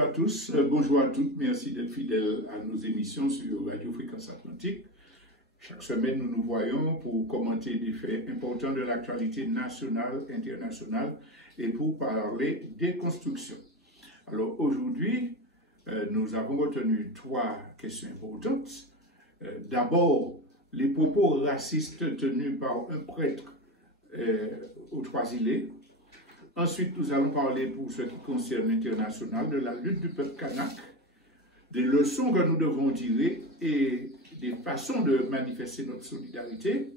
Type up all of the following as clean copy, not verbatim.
bonjour à tous, bonjour à toutes, merci d'être fidèles à nos émissions sur Radio Fréquence Atlantique. Chaque semaine, nous nous voyons pour commenter des faits importants de l'actualité nationale, internationale et pour parler des constructions. Alors aujourd'hui, nous avons retenu trois questions importantes. D'abord, les propos racistes tenus par un prêtre aux Trois-Îlets. Ensuite, nous allons parler, pour ce qui concerne l'international, de la lutte du peuple kanak, des leçons que nous devons tirer et des façons de manifester notre solidarité.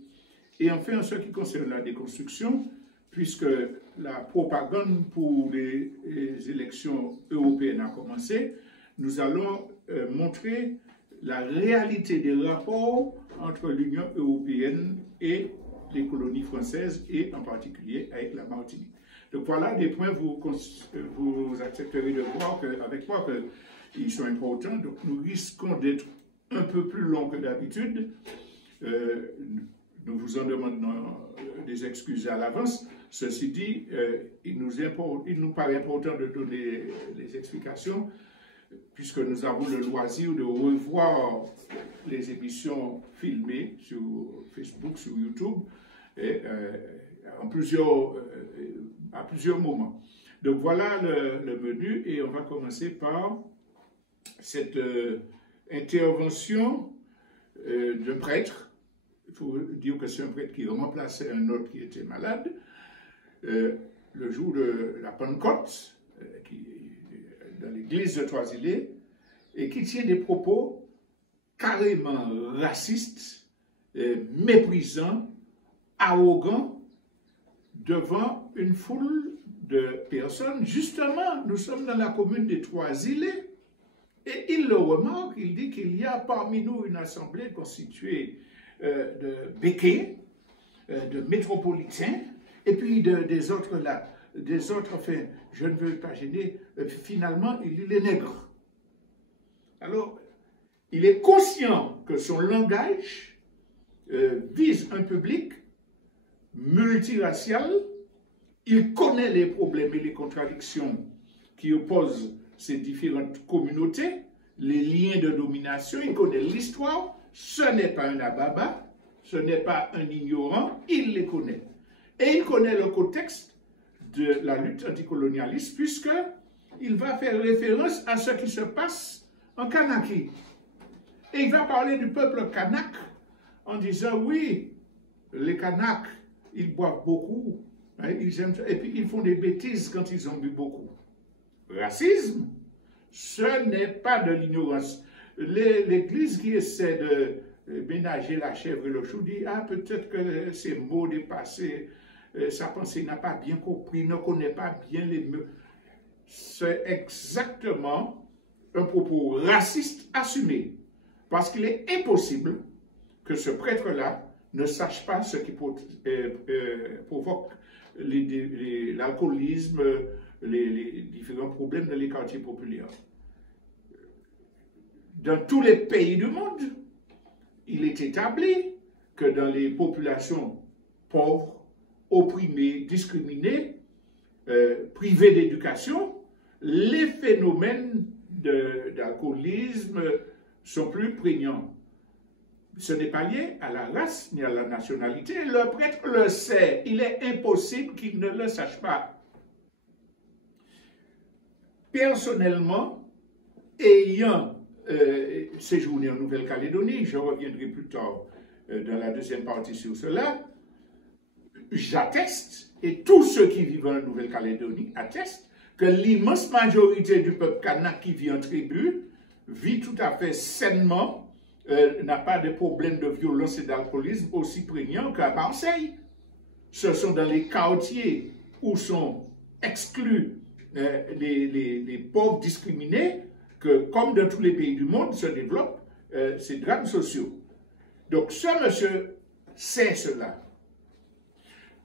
Et enfin, en ce qui concerne la déconstruction, puisque la propagande pour les élections européennes a commencé, nous allons montrer la réalité des rapports entre l'Union européenne et les colonies françaises, et en particulier avec la Martinique. Donc voilà des points, vous accepterez de voir avec moi qu'ils sont importants. Donc nous risquons d'être un peu plus longs que d'habitude. Nous vous en demandons des excuses à l'avance. Ceci dit, il nous paraît important de donner les explications, puisque nous avons le loisir de revoir les émissions filmées sur Facebook, sur YouTube, et, à plusieurs moments. Donc voilà le menu, et on va commencer par cette intervention d'un prêtre. Il faut dire que c'est un prêtre qui remplaçait un autre qui était malade, le jour de la Pentecôte, dans l'église de Trois-Îlets, et qui tient des propos carrément racistes, méprisants, arrogants, devant une foule de personnes. Justement, nous sommes dans la commune des Trois-Îlets, et il le remarque, il dit qu'il y a parmi nous une assemblée constituée de béquets, de métropolitains, et puis des autres là, enfin, je ne veux pas gêner, finalement, il dit les nègres. Alors, il est conscient que son langage vise un public multiracial. Il connaît les problèmes et les contradictions qui opposent ces différentes communautés, les liens de domination, il connaît l'histoire. Ce n'est pas un ababa, ce n'est pas un ignorant, il les connaît. Et il connaît le contexte de la lutte anticolonialiste, puisqu'il va faire référence à ce qui se passe en Kanaki. Et il va parler du peuple kanak en disant, oui, les Kanaks, ils boivent beaucoup, hein, ils aiment ça, et puis ils font des bêtises quand ils ont bu beaucoup. Racisme, ce n'est pas de l'ignorance. L'Église qui essaie de ménager la chèvre et le chou dit, ah, peut-être que ces mots dépassés, sa pensée n'a pas bien compris, ne connaît pas bien les mots. C'est exactement un propos raciste assumé, parce qu'il est impossible que ce prêtre-là ne sache pas ce qui provoque l'alcoolisme, les différents problèmes dans les quartiers populaires. Dans tous les pays du monde, il est établi que dans les populations pauvres, opprimées, discriminées, privées d'éducation, les phénomènes d'alcoolisme sont plus prégnants. Ce n'est pas lié à la race ni à la nationalité. Le prêtre le sait. Il est impossible qu'il ne le sache pas. Personnellement, ayant séjourné en Nouvelle-Calédonie, je reviendrai plus tard dans la deuxième partie sur cela, j'atteste, et tous ceux qui vivent en Nouvelle-Calédonie attestent, que l'immense majorité du peuple kanak qui vit en tribu vit tout à fait sainement, n'a pas de problème de violence et d'alcoolisme aussi prégnants qu'à Marseille. Ce sont dans les quartiers où sont exclus les pauvres discriminés que, comme dans tous les pays du monde, se développent ces drames sociaux. Donc ce monsieur sait cela.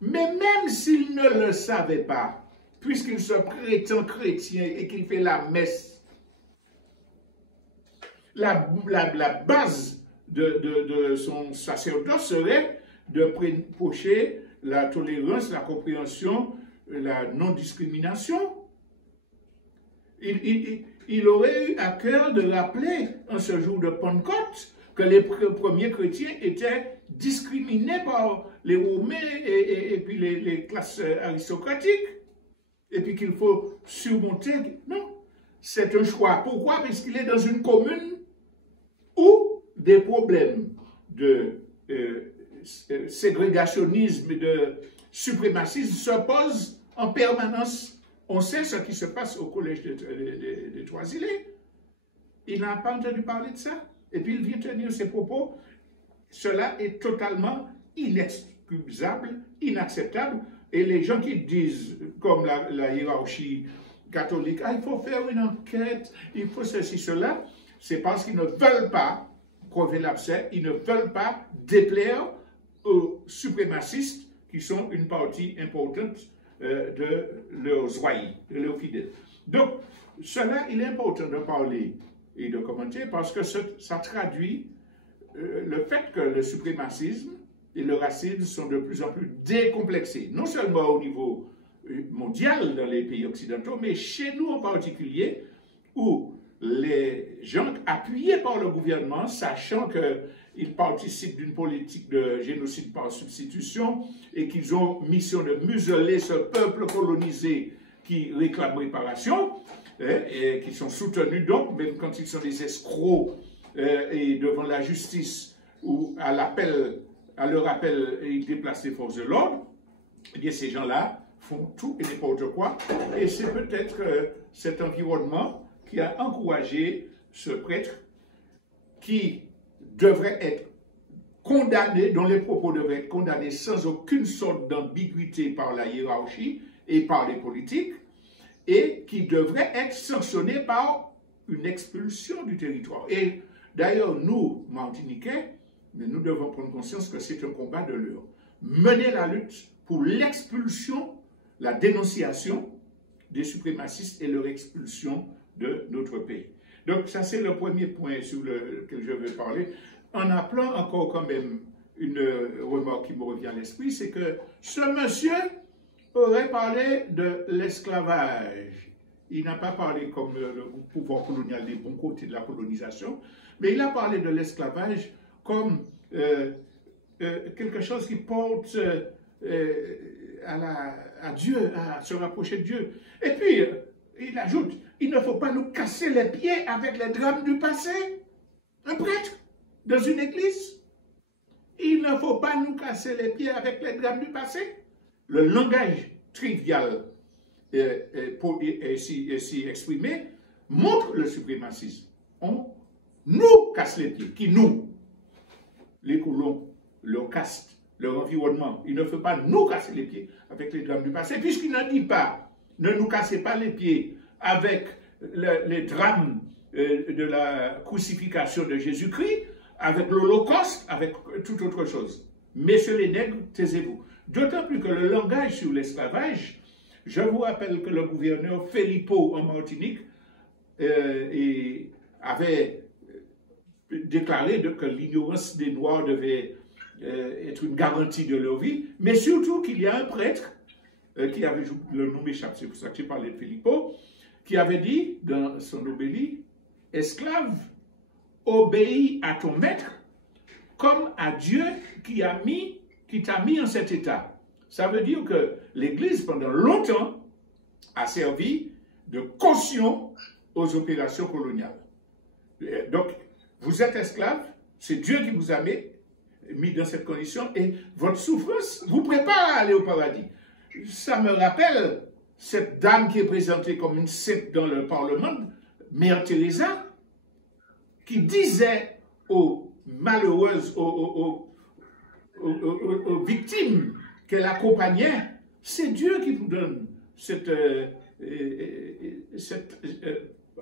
Mais même s'il ne le savait pas, puisqu'il se prétend chrétien et qu'il fait la messe, la base de son sacerdoce serait de prêcher la tolérance, la compréhension, la non-discrimination. il aurait eu à cœur de rappeler en ce jour de Pentecôte que les premiers chrétiens étaient discriminés par les Romains et puis les classes aristocratiques, et puis qu'il faut surmonter. Non, c'est un choix. Pourquoi? Parce qu'il est dans une commune où des problèmes de ségrégationnisme et de suprémacisme se posent en permanence. On sait ce qui se passe au collège de Trois-Îlets. Il n'a pas entendu parler de ça. Et puis il vient tenir ses propos. Cela est totalement inexcusable, inacceptable. Et les gens qui disent, comme la hiérarchie catholique, il faut faire une enquête, il faut ceci, cela, c'est parce qu'ils ne veulent pas crever l'abcès, ils ne veulent pas déplaire aux suprémacistes qui sont une partie importante de leurs ouaillis, de leurs fidèles. Donc, cela, il est important de parler et de commenter parce que ça traduit le fait que le suprémacisme et le racisme sont de plus en plus décomplexés, non seulement au niveau mondial dans les pays occidentaux, mais chez nous en particulier, où les gens appuyés par le gouvernement, sachant qu'ils participent d'une politique de génocide par substitution et qu'ils ont mission de museler ce peuple colonisé qui réclame réparation, et qui sont soutenus donc, même quand ils sont des escrocs et devant la justice ou à leur appel, ils déplacent les forces de l'ordre, eh bien ces gens-là font tout et n'importe quoi. Et c'est peut-être cet environnement qui a encouragé ce prêtre qui devrait être condamné, dont les propos devraient être condamnés sans aucune sorte d'ambiguïté par la hiérarchie et par les politiques, et qui devrait être sanctionné par une expulsion du territoire. Et d'ailleurs, nous, Martiniquais, nous devons prendre conscience que c'est un combat de l'heure. Mener la lutte pour l'expulsion, la dénonciation des suprémacistes et leur expulsion de notre pays. Donc ça c'est le premier point sur lequel je veux parler, en appelant encore quand même une remarque qui me revient à l'esprit, c'est que ce monsieur aurait parlé de l'esclavage. Il n'a pas parlé comme le pouvoir colonial des bons côtés de la colonisation, mais il a parlé de l'esclavage comme quelque chose qui porte à Dieu, à se rapprocher de Dieu. Et puis, il ajoute, il ne faut pas nous casser les pieds avec les drames du passé. Un prêtre dans une église, il ne faut pas nous casser les pieds avec les drames du passé. Le langage trivial si exprimé montre le suprémacisme. On nous casse les pieds. Qui nous? Les colons, leur caste, leur environnement. Il ne faut pas nous casser les pieds avec les drames du passé, puisqu'il ne dit pas, ne nous cassez pas les pieds avec les drames de la crucifixion de Jésus-Christ, avec l'Holocauste, avec toute autre chose. Messieurs les nègres, taisez-vous. D'autant plus que le langage sur l'esclavage, je vous rappelle que le gouverneur Filippo en Martinique avait déclaré que l'ignorance des Noirs devait être une garantie de leur vie, mais surtout qu'il y a un prêtre qui avait, le nom m'échappe, c'est pour ça que j'ai parlé de Filippo, qui avait dit dans son obélie, « Esclave, obéis à ton maître comme à Dieu qui t'a mis en cet état. » Ça veut dire que l'Église, pendant longtemps, a servi de caution aux opérations coloniales. Donc, vous êtes esclave, c'est Dieu qui vous a mis dans cette condition, et votre souffrance vous prépare à aller au paradis. Ça me rappelle cette dame qui est présentée comme une sainte dans le Parlement, Mère Teresa, qui disait aux malheureuses, aux victimes qu'elle accompagnait, c'est Dieu qui vous donne cette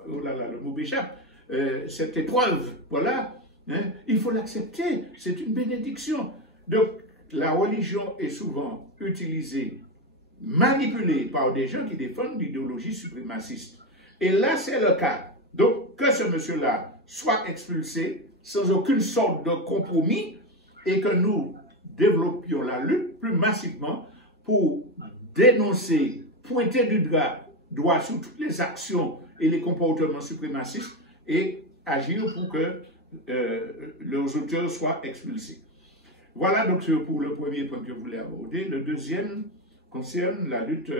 oh là là, le mot m'échappe, cette épreuve, voilà, hein, il faut l'accepter, c'est une bénédiction. Donc, la religion est souvent utilisée, manipulée par des gens qui défendent l'idéologie suprémaciste. Et là, c'est le cas. Donc, que ce monsieur-là soit expulsé sans aucune sorte de compromis et que nous développions la lutte plus massivement pour dénoncer, pointer du doigt sur toutes les actions et les comportements suprémacistes et agir pour que leurs auteurs soient expulsés. Voilà donc pour le premier point que je voulais aborder. Le deuxième concerne la lutte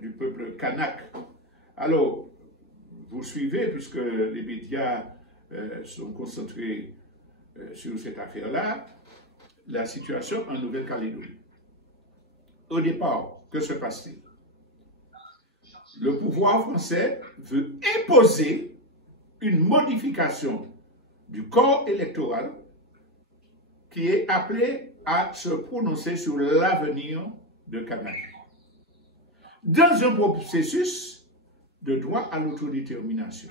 du peuple kanak. Alors, vous suivez, puisque les médias sont concentrés sur cette affaire-là, la situation en Nouvelle-Calédonie. Au départ, que se passe-t-il? Le pouvoir français veut imposer une modification du corps électoral qui est appelé à se prononcer sur l'avenir de Kanak. Dans un processus de droit à l'autodétermination.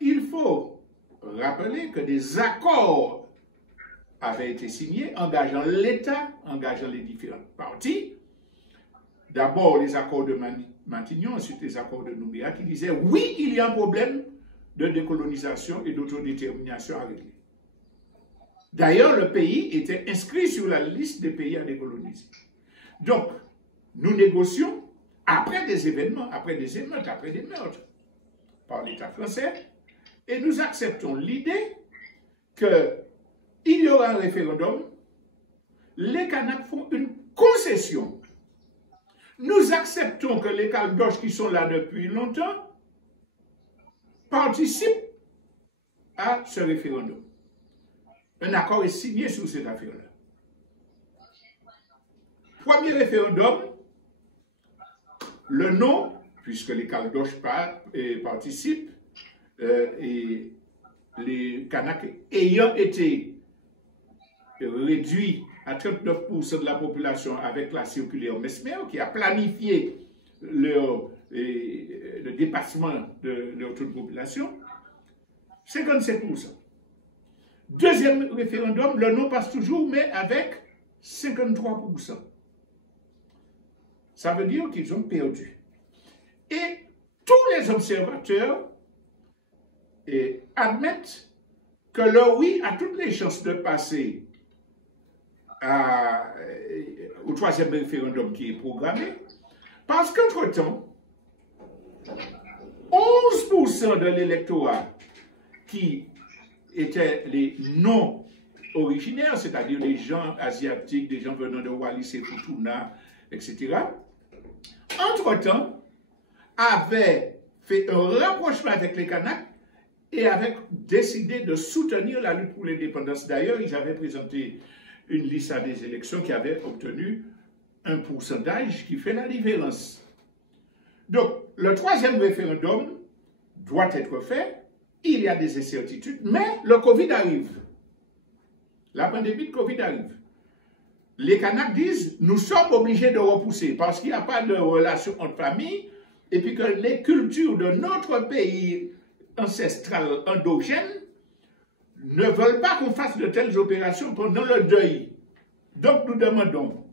Il faut rappeler que des accords avaient été signés engageant l'État, engageant les différentes parties. D'abord les accords de Matignon, ensuite les accords de Nouméa qui disaient oui, il y a un problème de décolonisation et d'autodétermination à régler. D'ailleurs, le pays était inscrit sur la liste des pays à décoloniser. Donc, nous négocions après des événements, après des émeutes, après des meurtres par l'État français, et nous acceptons l'idée qu'il y aura un référendum, les Kanaks font une concession. Nous acceptons que les Caldoches qui sont là depuis longtemps participent à ce référendum. Un accord est signé sur cette affaire-là. Premier référendum, le non, puisque les Caldoches participent, et les Kanaks ayant été réduits à 39% de la population avec la circulaire Mesmer, qui a planifié le dépassement de leur taux de population, 57%. Deuxième référendum, le non passe toujours, mais avec 53%. Ça veut dire qu'ils ont perdu. Et tous les observateurs admettent que le oui a toutes les chances de passer au troisième référendum qui est programmé, parce qu'entre-temps, 11% de l'électorat qui étaient les non-originaires, c'est-à-dire des gens asiatiques, des gens venant de Wallis et Futuna, etc., entre-temps, avaient fait un rapprochement avec les Kanaks et avaient décidé de soutenir la lutte pour l'indépendance. D'ailleurs, ils avaient présenté une liste à des élections qui avait obtenu un pourcentage qui fait la différence. Donc, le troisième référendum doit être fait. Il y a des incertitudes, mais le Covid arrive. La pandémie de Covid arrive. Les Kanaks disent, nous sommes obligés de repousser parce qu'il n'y a pas de relation entre familles et puis que les cultures de notre pays ancestral endogène ne veulent pas qu'on fasse de telles opérations pendant le deuil. Donc nous demandons,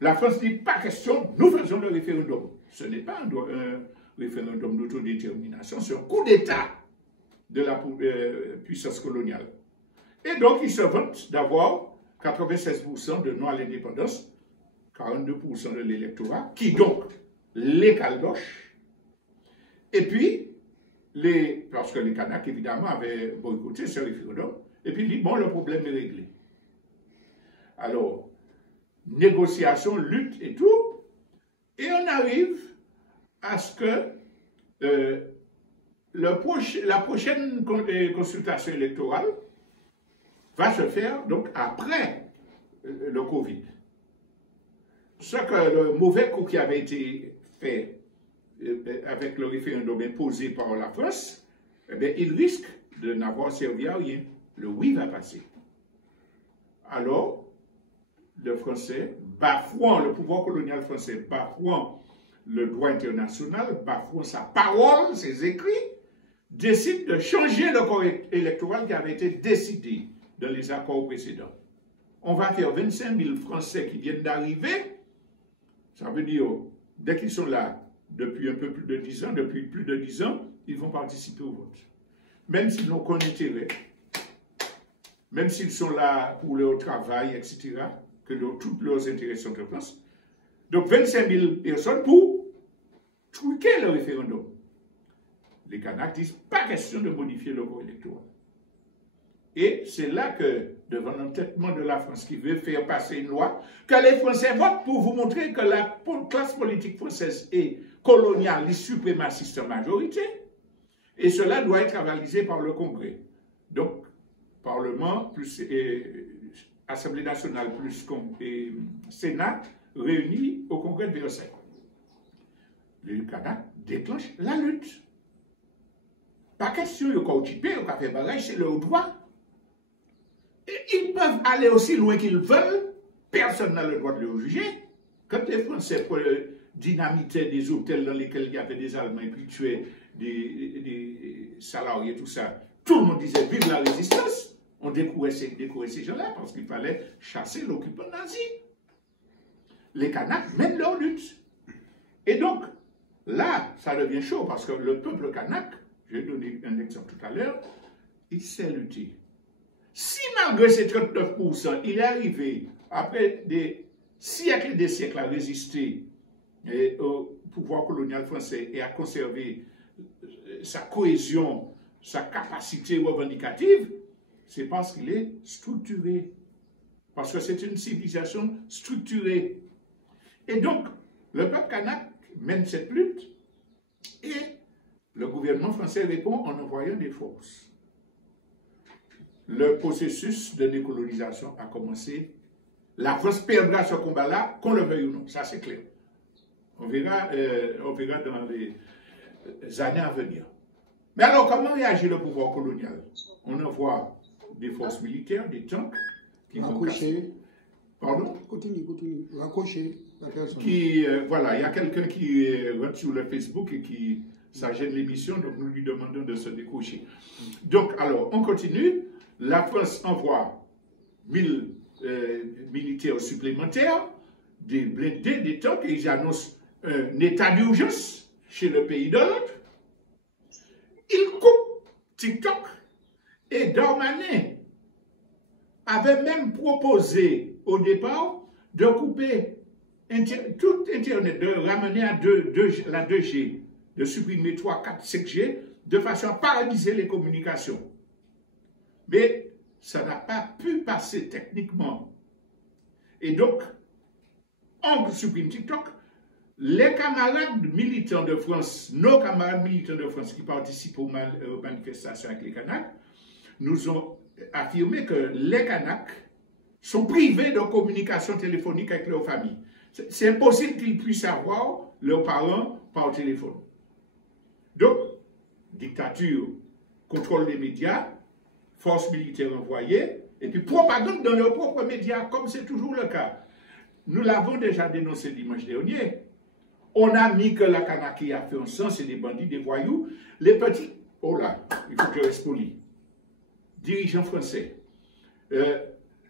la France dit, pas question, nous faisons le référendum. Ce n'est pas un référendum d'autodétermination, c'est un coup d'État de la puissance coloniale. Et donc, ils se vantent d'avoir 96% de non à l'indépendance, 42% de l'électorat, qui donc, les Caldoches, et puis, parce que les Kanaks, évidemment, avaient boycotté ce référendum, et puis, ils disent, bon, le problème est réglé. Alors, négociation, lutte et tout, et on arrive à ce que la prochaine consultation électorale va se faire donc après le Covid. Ce que le mauvais coup qui avait été fait avec le référendum imposé par la France, eh bien, il risque de n'avoir servi à rien. Le oui va passer. Alors, le Français, bafouant, le pouvoir colonial français, bafouant le droit international, bafouant sa parole, ses écrits, décide de changer le corps électoral qui avait été décidé dans les accords précédents. On va faire 25 000 Français qui viennent d'arriver. Ça veut dire, dès qu'ils sont là, depuis un peu plus de 10 ans, depuis plus de 10 ans, ils vont participer au vote. Même s'ils n'ont qu'un intérêt, même s'ils sont là pour leur travail, etc., que tous leurs intérêts sont en France. Donc 25 000 personnes pour truquer le référendum. les Kanaks disent pas question de modifier le corps électoral. Et c'est là que, devant l'entêtement de la France qui veut faire passer une loi, que les Français votent pour vous montrer que la classe politique française est coloniale et suprémaciste en majorité. Et cela doit être avalisé par le Congrès. Donc, Parlement plus Assemblée nationale plus Sénat réunis au Congrès de Versailles. Le Kanaks déclenche la lutte. Pas question de coachiper ou de faire barrage, c'est leur droit. Et ils peuvent aller aussi loin qu'ils veulent. Personne n'a le droit de le juger. Quand les Français dynamitaient des hôtels dans lesquels il y avait des Allemands et puis tuaient des salariés, tout ça, tout le monde disait vive la résistance. On découvrait ces gens-là parce qu'il fallait chasser l'occupant nazi. Les Kanaks mènent leur lutte. Et donc, là, ça devient chaud parce que le peuple kanak, je vais donner un exemple tout à l'heure, il sait lutter. Si malgré ces 39%, il est arrivé, après des siècles et des siècles, à résister au pouvoir colonial français et à conserver sa cohésion, sa capacité revendicative, c'est parce qu'il est structuré. Parce que c'est une civilisation structurée. Et donc, le peuple kanak mène cette lutte et le gouvernement français répond en envoyant des forces. Le processus de décolonisation a commencé. La France perdra ce combat-là, qu'on le veuille ou non, ça c'est clair. On verra dans les années à venir. Mais alors, comment réagit le pouvoir colonial? On envoie des forces militaires, des tanks, qui vont casser. Pardon? Continue. Raccrocher la personne. Voilà, il y a quelqu'un qui rentre sur le Facebook et qui ça gêne l'émission, donc nous lui demandons de se décrocher. Donc, alors, on continue. La France envoie 1000 militaires supplémentaires, des blindés, des tanks, et ils annoncent un état d'urgence chez le pays de l'autre. Ils coupent TikTok. Et Darmanin avait même proposé au départ de couper tout Internet, de ramener à la 2G, de supprimer 3, 4, 5G, de façon à paralyser les communications. Mais ça n'a pas pu passer techniquement. Et donc, on supprime TikTok. Les camarades militants de France, nos camarades militants de France qui participent aux manifestations avec les Kanaks, nous ont affirmé que les Kanaks sont privés de communication téléphonique avec leurs familles. C'est impossible qu'ils puissent avoir leurs parents par téléphone. Donc, dictature, contrôle des médias, forces militaires envoyées, et puis propagande dans leurs propres médias, comme c'est toujours le cas. Nous l'avons déjà dénoncé dimanche dernier. On a mis que la Kanaki a fait un sens, c'est des bandits, des voyous. Les petits, oh là, il faut que je reste poli, dirigeants français,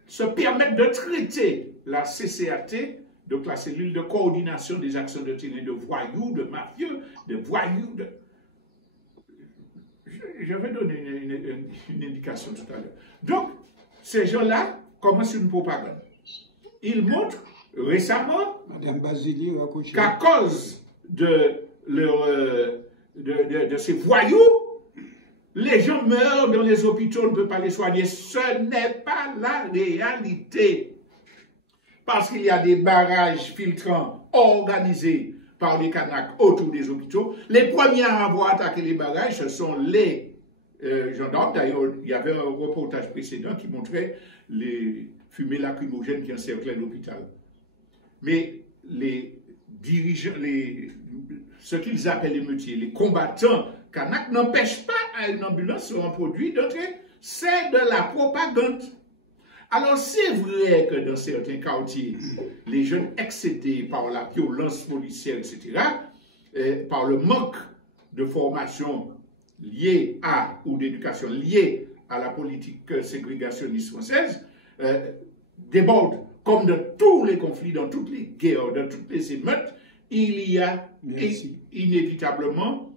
se permettent de traiter la CCAT, donc la cellule de coordination des actions de terrain, de voyous, de mafieux, de voyous, de... Je vais donner une indication tout à l'heure. Donc, ces gens-là commencent une propagande. Ils montrent récemment qu'à cause de ces voyous, les gens meurent dans les hôpitaux, on ne peut pas les soigner. Ce n'est pas la réalité. Parce qu'il y a des barrages filtrants organisés par les Kanaks autour des hôpitaux. Les premiers à avoir attaqué les barrages, ce sont les gendarmes. D'ailleurs, il y avait un reportage précédent qui montrait les fumées lacrymogènes qui encerclaient l'hôpital. Mais les dirigeants, ce qu'ils appellent les métiers, les combattants Kanaks n'empêchent pas à une ambulance ou un produit d'entrer. C'est de la propagande. Alors, c'est vrai que dans certains quartiers, les jeunes excités par la violence policière, etc., par le manque de formation liée à, ou d'éducation liée à la politique ségrégationniste française, débordent. Comme dans tous les conflits, dans toutes les guerres, dans toutes les émeutes, il y a inévitablement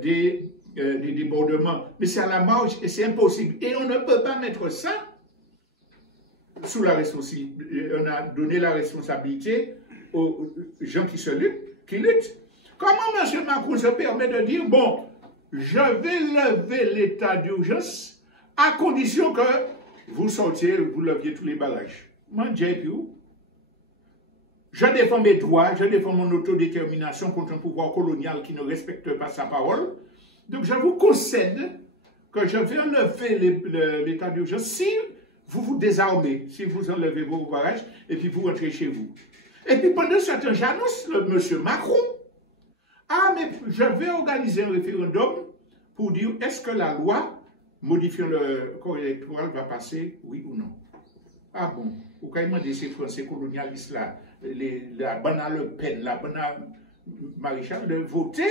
des débordements. Mais c'est à la marge et c'est impossible. Et on ne peut pas mettre ça sous la responsabilité. On a donné la responsabilité aux gens qui luttent. Comment M. Macron se permet de dire, bon, je vais lever l'état d'urgence à condition que vous sortiez, vous leviez tous les barrages. Moi, je défends mes droits, je défends mon autodétermination contre un pouvoir colonial qui ne respecte pas sa parole. Donc, je vous concède que je vais enlever l'état d'urgence si vous vous désarmez, si vous enlevez vos barrages et puis vous rentrez chez vous. Et puis, pendant ce temps, j'annonce le monsieur Macron, ah, mais je vais organiser un référendum pour dire est-ce que la loi modifiant le corps électoral va passer, oui ou non. Ah bon, vous pouvez demander ces Français colonialistes là, la banale Le Pen, la banale Maréchal, de voter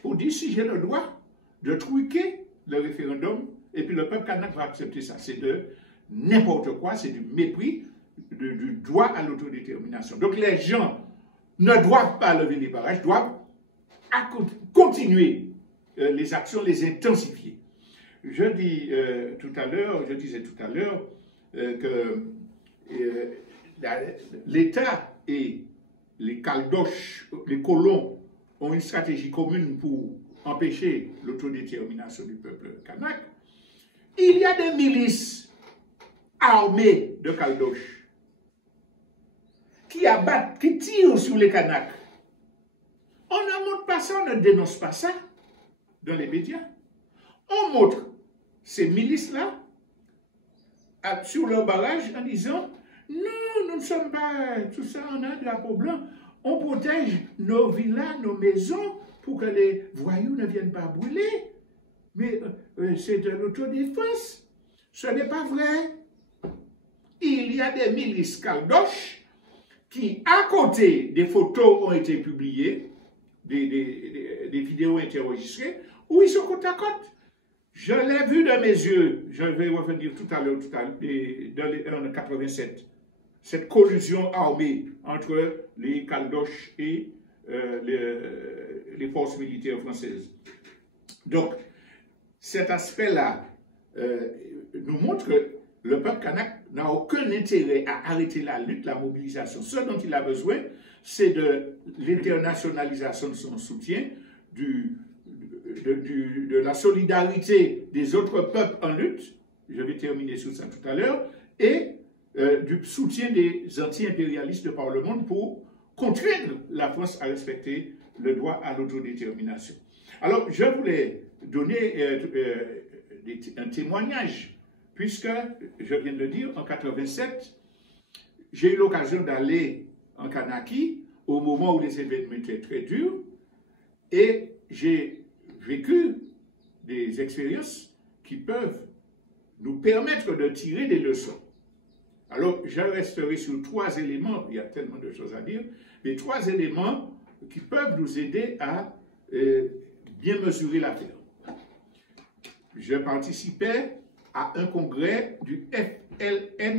pour dire si j'ai le droit de truquer le référendum et puis le peuple kanak va accepter ça. C'est de n'importe quoi, c'est du mépris du droit à l'autodétermination. Donc les gens ne doivent pas lever les barrages, doivent continuer les actions, les intensifier. Je disais tout à l'heure que l'État et les caldoches, les colons ont une stratégie commune pour empêcher l'autodétermination du peuple kanak. Il y a des milices armées de caldoches qui abattent, qui tirent sur les Kanaks. On ne montre pas ça, on ne dénonce pas ça dans les médias. On montre ces milices-là sur leur barrage en disant non, nous ne sommes pas tout ça, on a un drapeau blanc. On protège nos villas, nos maisons pour que les voyous ne viennent pas brûler. Mais c'est de l'autodéfense. Ce n'est pas vrai. Il y a des milices caldoches qui, à côté des photos ont été publiées, des vidéos ont été enregistrées, où ils sont côte à côte. Je l'ai vu de mes yeux, je vais revenir tout à l'heure, en 87, cette collusion armée entre les caldoches et les forces militaires françaises. Donc, cet aspect-là nous montre que le peuple kanak n'a aucun intérêt à arrêter la lutte, la mobilisation. Ce dont il a besoin, c'est de l'internationalisation de son soutien, de la solidarité des autres peuples en lutte, je vais terminer sur ça tout à l'heure, et du soutien des anti-impérialistes de par le monde pour contraindre la France à respecter le droit à l'autodétermination. Alors, je voulais donner un témoignage, puisque, je viens de le dire, en 87, j'ai eu l'occasion d'aller en Kanaki au moment où les événements étaient très durs, et j'ai vécu des expériences qui peuvent nous permettre de tirer des leçons. Alors, je resterai sur 3 éléments, il y a tellement de choses à dire, mais 3 éléments qui peuvent nous aider à bien mesurer l'affaire. Je participais à un congrès du FLN